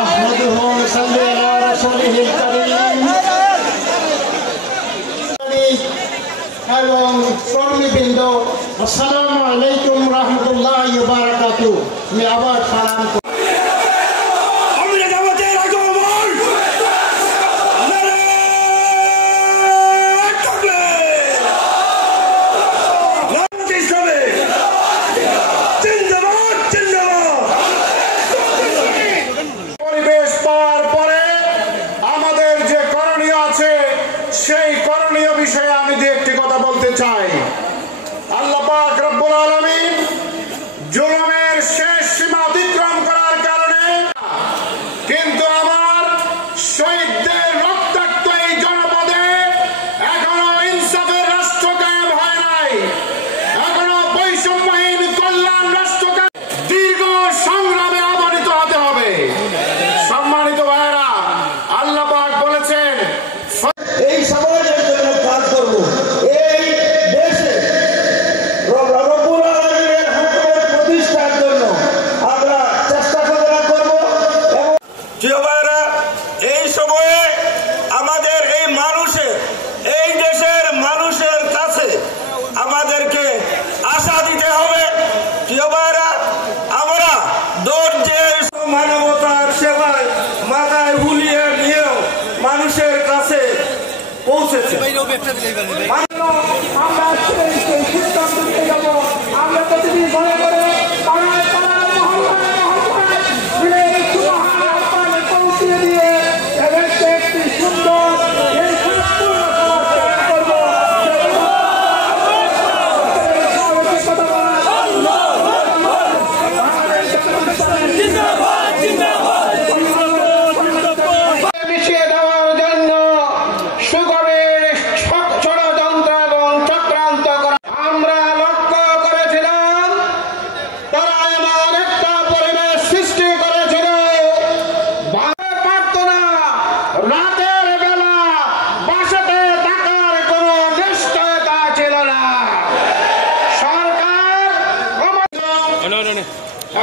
আহমাদুহু ওয়া সাল্লি আলা রাসূলিহিল কারীম এবং কর্মীবৃন্দ, আসসালামু আলাইকুম রাহমাতুল্লাহি ওয়া বারাকাতুহু। আমি আবার সালাম করি। পরিবেশ পাওয়ার পরে আমাদের যে করণীয় আছে সেই করণীয় বিষয়ে আমি দু একটি কথা বলতে চাই। আল্লাহ পাক রব্বুল আলামিন জুলুমের শেষ সীমা অতিক্রম করার কারণে কিন্তু আমার শহীদদের রক্তাক্ত এই জনপদে এখনো ইনসাফের রাষ্ট্র কায়েম হয় নাই, এখনো বৈষম্যহীন কল্যাণ রাষ্ট্র দীর্ঘ সংগ্রামে অবনীত হতে হবে। সম্মানিত ভাইরা, আল্লাহ পাক বলেছেন এই সমাজের জন্য কাজ করব, এই দেশে রব্বুল আলামিনের হুকুমের প্রতিষ্ঠার জন্য আমরা চেষ্টা করব। প্রিয় ভাইরা, এই সময়ে আমাদের এই মানুষের, এই দেশের মানুষের কাছে আমাদেরকে আশা দিতে হবে। প্রিয় ভাইরা, আমরা ধৈর্যের মানবতার সেবায় মাথায় হুলিয়ে নিয়েও মানুষের কাছে পৌঁছেছে। আমরা সেই সিদ্ধান্ত নিতে যাব। আমরা প্রতিদিন ঘরে ঘরে পাড়ায় পাড়ায় মহল্লায় মহল্লায় পৌঁছে দিয়ে এদেরকে একটি সুন্দর মিশিয়ে দেওয়ার জন্য সুগমের ষড়যন্ত্র এবং চক্রান্ত করা আমরা লক্ষ্য করেছিলাম। তারা এমন একটা পরিবেশ সৃষ্টি করেছিল, ভাবে পারত না, রাতের বেলা বাসাতে থাকার কোন নিশ্চয়তা ছিল না। সরকার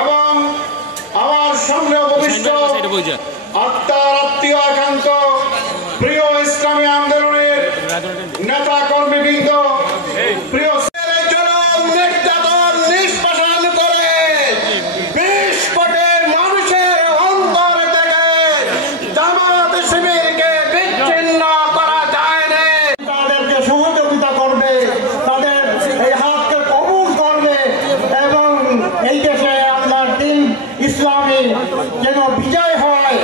এবং আমার সঙ্গে উপবিষ্ট আত্মার আত্মীয় একান্ত প্রিয় ইসলামী আন্দোলনের নেতা কর্মীবৃন্দ, প্রিয় নির্যাতন নিষ্পাষণ করে 20 কোটি মানুষের অন্তর থেকে জামাত শিবিরকে বিচ্ছিন্ন করা যায় না। তাদেরকে সহযোগিতা করবে, তাদের এই হাতকে কবুল করবে এবং এই দেশে আল্লাহর দ্বীন ইসলামী যেন বিজয় হয়।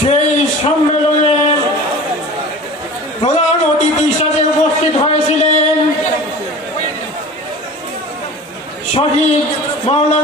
সেই সম্মেলনের প্রধান অতিথি হিসাবে উপস্থিত হয়েছিলেন শহীদ মাওলানা